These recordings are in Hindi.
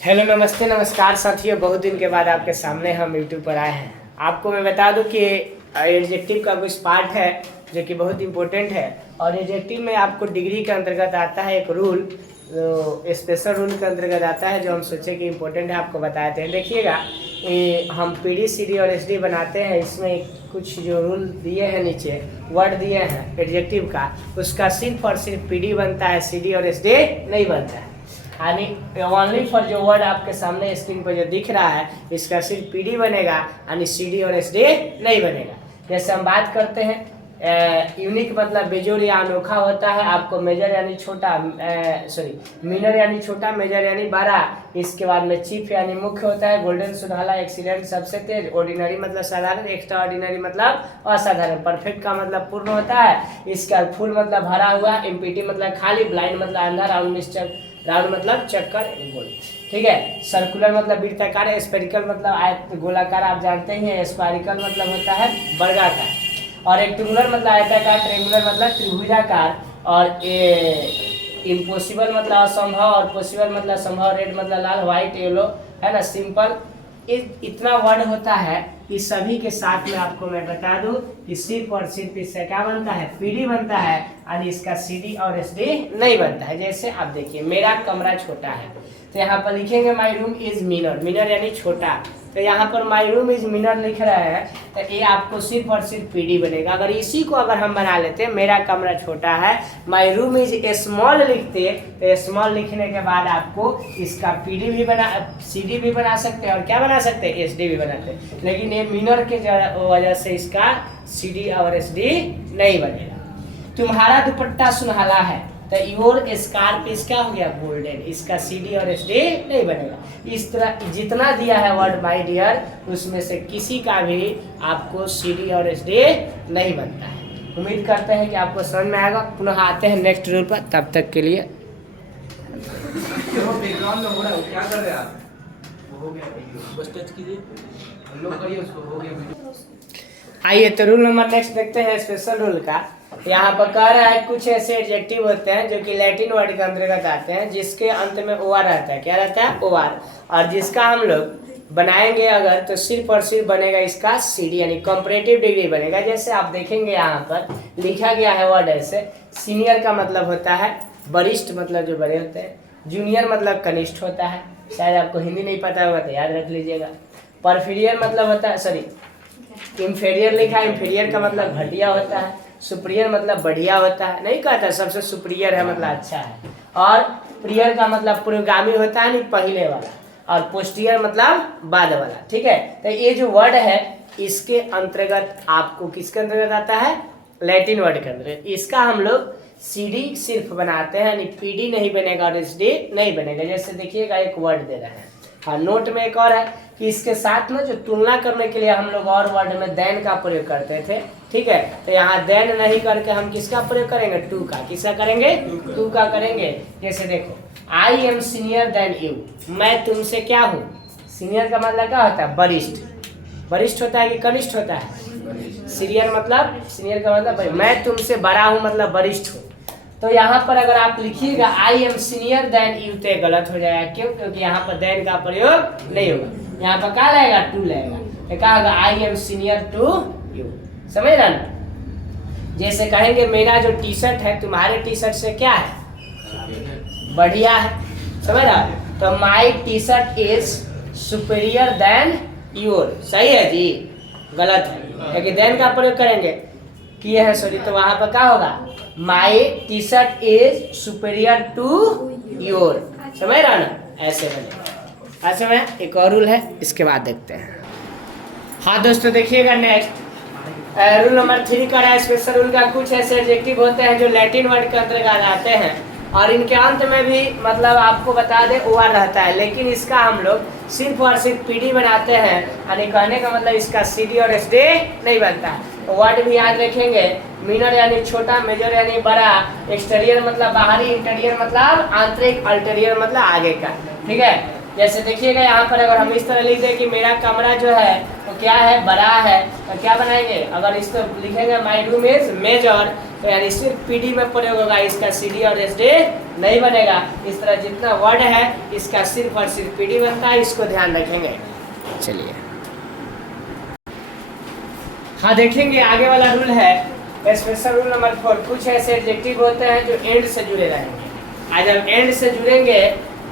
हेलो नमस्ते नमस्कार साथियों, बहुत दिन के बाद आपके सामने हम यूट्यूब पर आए हैं। आपको मैं बता दूं कि एडजेक्टिव का कुछ पार्ट है जो कि बहुत इम्पोर्टेंट है। और एडजेक्टिव में आपको डिग्री के अंतर्गत आता है एक रूल, तो स्पेशल रूल के अंतर्गत आता है जो हम सोचे कि इम्पोर्टेंट है, आपको बताते हैं। देखिएगा, हम पीडी सीडी और एसडी बनाते हैं, इसमें कुछ जो रूल दिए हैं, नीचे वर्ड दिए हैं एडजेक्टिव का, उसका सिर्फ और सिर्फ पीडी बनता है, सीडी और एसडी नहीं बनता है। यानी ओनली फॉर जो वर्ड आपके सामने स्क्रीन पर जो दिख रहा है, इसका सिर्फ पीडी बनेगा, यानी सीडी और एसडी नहीं बनेगा। जैसे हम बात करते हैं, यूनिक मतलब बेजोड़ या अनोखा होता है। आपको मेजर यानी छोटा, मिनर यानी छोटा, मेजर यानी बड़ा। इसके बाद में चीफ यानी मुख्य होता है। गोल्डन सुनहला, एक्सीलेंट सबसे तेज। ऑर्डिनरी मतलब साधारण, एक्स्ट्रा ऑर्डिनरी मतलब असाधारण। परफेक्ट का मतलब पूर्ण होता है। इसका फुल मतलब भरा हुआ। एम्प्टी मतलब खाली। ब्लाइंड मतलब अंधा। राउंड मतलब चक्कर गोल, ठीक है। सर्कुलर मतलब वृत्ताकार। स्फेरिकल मतलब गोलाकार, आप जानते ही हैं। स्फेरिकल मतलब होता है वर्गाकार। और रेक्टेंगुलर मतलब आयताकार। ट्रायंगुलर मतलब त्रिभुजाकार। और इम्पॉसिबल मतलब असंभव। और पॉसिबल मतलब संभव। रेड मतलब लाल। व्हाइट येलो, है ना, सिंपल। इतना वर्ड होता है। इस सभी के साथ में आपको मैं बता दूं कि सिर्फ और सिर्फ इससे क्या बनता है, पीडी बनता है, और इसका सीडी और एसडी नहीं बनता है। जैसे आप देखिए, मेरा कमरा छोटा है, तो यहाँ पर लिखेंगे माई रूम इज मिनर। मिनर यानी छोटा, तो यहाँ पर माई रूम इज मिनर लिख रहे हैं, तो ये आपको सिर्फ और सिर्फ पीडी बनेगा। अगर इसी को अगर हम बना लेते, मेरा कमरा छोटा है, माई रूम इज स्मॉल लिखते, तो स्मॉल लिखने के बाद आपको इसका पीडी भी बना, सीडी भी बना सकते हैं, और क्या बना सकते हैं, एसडी भी बनाते हैं। लेकिन ये मिनर के वजह से इसका सीडी और एसडी नहीं बनेगा। तुम्हारा दुपट्टा सुनहला है, तो योर स्कार्फ इसका हो गया गोल्डन, इसका सीडी और एसडी नहीं बनेगा। इस तरह जितना दिया है वर्ड माय डियर, उसमें से किसी का भी आपको सीडी और एसडी नहीं बनता है। उम्मीद करते हैं कि आपको समझ में आएगा। पुनः आते हैं नेक्स्ट रूल पर, तब तक के लिए बैकग्राउंड में हो रहा है, क्या कर रहे हैं आप? वो हो गया, बस टच कीजिए, लोग करिए उसको, हो गया वीडियो। आइए तो रूल नंबर नेक्स्ट देखते हैं, स्पेशल रूल का। यहाँ पर कह रहा है कुछ ऐसे एडजेक्टिव होते हैं जो कि लैटिन वर्ड के अंतर्गत आते हैं, जिसके अंत में ओआर रहता है। क्या रहता है, ओआर। और जिसका हम लोग बनाएंगे अगर, तो सिर्फ और सिर्फ बनेगा इसका सीडी, यानी कंपैरेटिव डिग्री बनेगा। जैसे आप देखेंगे यहाँ पर लिखा गया है वर्ड ऐसे। सीनियर का मतलब होता है वरिष्ठ, मतलब जो बड़े होते हैं। जूनियर मतलब कनिष्ठ होता है, शायद आपको हिंदी नहीं पता होगा तो याद रख लीजिएगा। परफीरियर मतलब होता है, इंफीरियर लिखा है, इंफीरियर का मतलब घटिया होता है। सुपीरियर मतलब बढ़िया होता है, नहीं कहता सबसे सुपीरियर है मतलब अच्छा है। और प्रियर का मतलब पुरोगामी होता है, नहीं पहले वाला। और पोस्टियर मतलब बाद वाला, ठीक है। तो ये जो वर्ड है, इसके अंतर्गत आपको किसके अंतर्गत आता है, लैटिन वर्ड के अंतर्गत। इसका हम लोग सीडी सिर्फ बनाते हैं, यानी पीडी नहीं बनेगा और एसडी नहीं बनेगा। जैसे देखिएगा, एक वर्ड दे रहे हैं, हाँ, नोट में एक और है कि इसके साथ में जो तुलना करने के लिए हम लोग और वर्ड में देन का प्रयोग करते थे, ठीक है। तो यहाँ देन नहीं करके हम किसका प्रयोग करेंगे, टू का। किसका करेंगे, टू का करेंगे। जैसे देखो, आई एम सीनियर देन यू, मैं तुमसे क्या हूँ। सीनियर का मतलब क्या होता है, वरिष्ठ। वरिष्ठ होता है कि कनिष्ठ होता है, सीनियर मतलब, सीनियर का मतलब मैं तुमसे बड़ा हूँ, मतलब वरिष्ठ हूँ। तो यहाँ पर अगर आप लिखिएगा आई एम सीनियर देन यू, तो गलत हो जाएगा। क्यों, क्योंकि यहाँ पर देन का प्रयोग नहीं होगा। यहाँ पर क्या लगेगा, टू लगेगा। तो क्या होगा, I am senior to you, समझ रहे ना। जैसे कहेंगे मेरा जो टी शर्ट है तुम्हारे टी शर्ट से क्या है, बढ़िया है, समझ रहा। तो my T shirt is superior than your, सही है जी, गलत है, क्योंकि देन का प्रयोग करेंगे, किए हैं सॉरी। तो वहां पर क्या होगा, my T shirt is superior to your, समझ रहा ना, ऐसे बनेगा। ऐसे में एक और रूल है, इसके बाद देखते हैं। हाँ दोस्तों, देखिएगा नेक्स्ट रूल नंबर 3 का है। स्पेशल रूल का कुछ ऐसे एडजेक्टिव होते हैं जो लैटिन वर्ड के अंतर्गत आते हैं, और इनके अंत में भी मतलब आपको बता दें ओआर रहता है, लेकिन इसका हम लोग सिर्फ और सिर्फ पीडी बनाते हैं, यानी कहने का मतलब इसका सीडी और एसडी नहीं बनता है। तो वर्ड भी याद रखेंगे, मिनर यानी छोटा, मेजर यानी बड़ा, एक्सटीरियर मतलब बाहरी, इंटीरियर मतलब आंतरिक, अल्टीरियर मतलब आगे का, ठीक है। जैसे देखिएगा यहाँ पर अगर हम इस तरह लिख दें कि मेरा कमरा जो है वो क्या है, बड़ा है, तो क्या बनाएंगे, अगर इस तरह लिखेंगे माई रूम इज मेजर, तो यानी सिर्फ पीडी में प्रयोग होगा, इसका सीडी और एसडी नहीं बनेगा। इस तरह जितना वर्ड है इसका सिर्फ और सिर्फ पीडी बनता है, इसको ध्यान रखेंगे। चलिए हाँ देखेंगे आगे वाला रूल है स्पेशल रूल नंबर 4। कुछ ऐसे एडजेक्टिव होते हैं जो एंड से जुड़े रहेंगे। आज जब एंड से जुड़ेंगे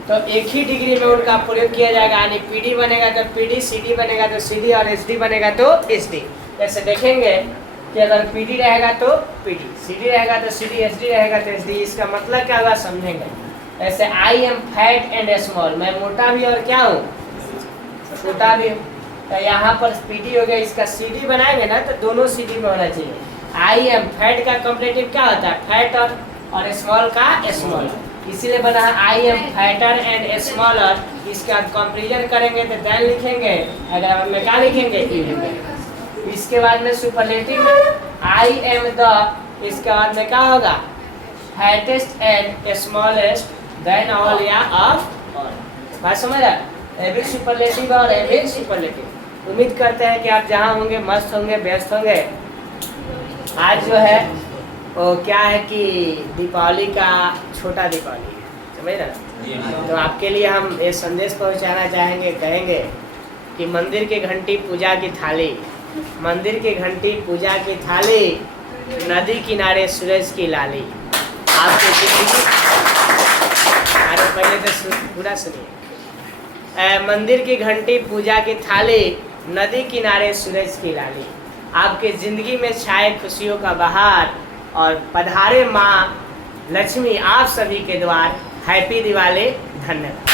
तो एक ही डिग्री में उनका प्रयोग किया जाएगा, यानी पीडी बनेगा तो पीडी, सीडी बनेगा तो सीडी और एसडी बनेगा तो एसडी। जैसे देखेंगे कि अगर पीडी रहेगा तो पीडी, सीडी रहेगा तो सीडी, एसडी रहेगा तो एसडी। इसका मतलब क्या होगा समझेंगे। जैसे I am fat and small, मैं मोटा भी और क्या हूँ, छोटा भी हूँ। तो यहाँ पर पीडी हो गया, इसका सीडी बनाएंगे ना तो दोनों सीडी में होना चाहिए। आई एम फैट का कंपैरेटिव क्या होता है, फैट और स्मॉल का स्मॉल, इसीलिए बना है I am fatter and smaller. इसका कंपेरिजन करेंगे तो देन लिखेंगे, अगर हम क्या लिखेंगे ई लिखेंगे। इसके बाद में सुपरलेटिव में आई एम द, इसके बाद में क्या होगा fattest and smallest than all या ऑफ ऑल। बात समझ रहा है, एवरी सुपरलेटिव और एवरी सुपरलेटिव। उम्मीद करते हैं कि आप जहाँ होंगे मस्त होंगे, व्यस्त होंगे। आज जो है वो क्या है कि दीपावली का छोटा दीपावली है, समझ रहे। तो आपके लिए हम ये संदेश पहुंचाना चाहेंगे, कहेंगे कि मंदिर की घंटी पूजा की थाली, मंदिर की घंटी पूजा की थाली, नदी किनारे सूरज की लाली। आपके जिंदगी अरे पहले तो पूरा सुनिए। मंदिर की घंटी पूजा की थाली, नदी किनारे सूरज की लाली। आपके ज़िंदगी में छाए खुशियों का बहार और पधारे माँ लक्ष्मी आप सभी के द्वार। हैप्पी दिवाली, धन्यवाद।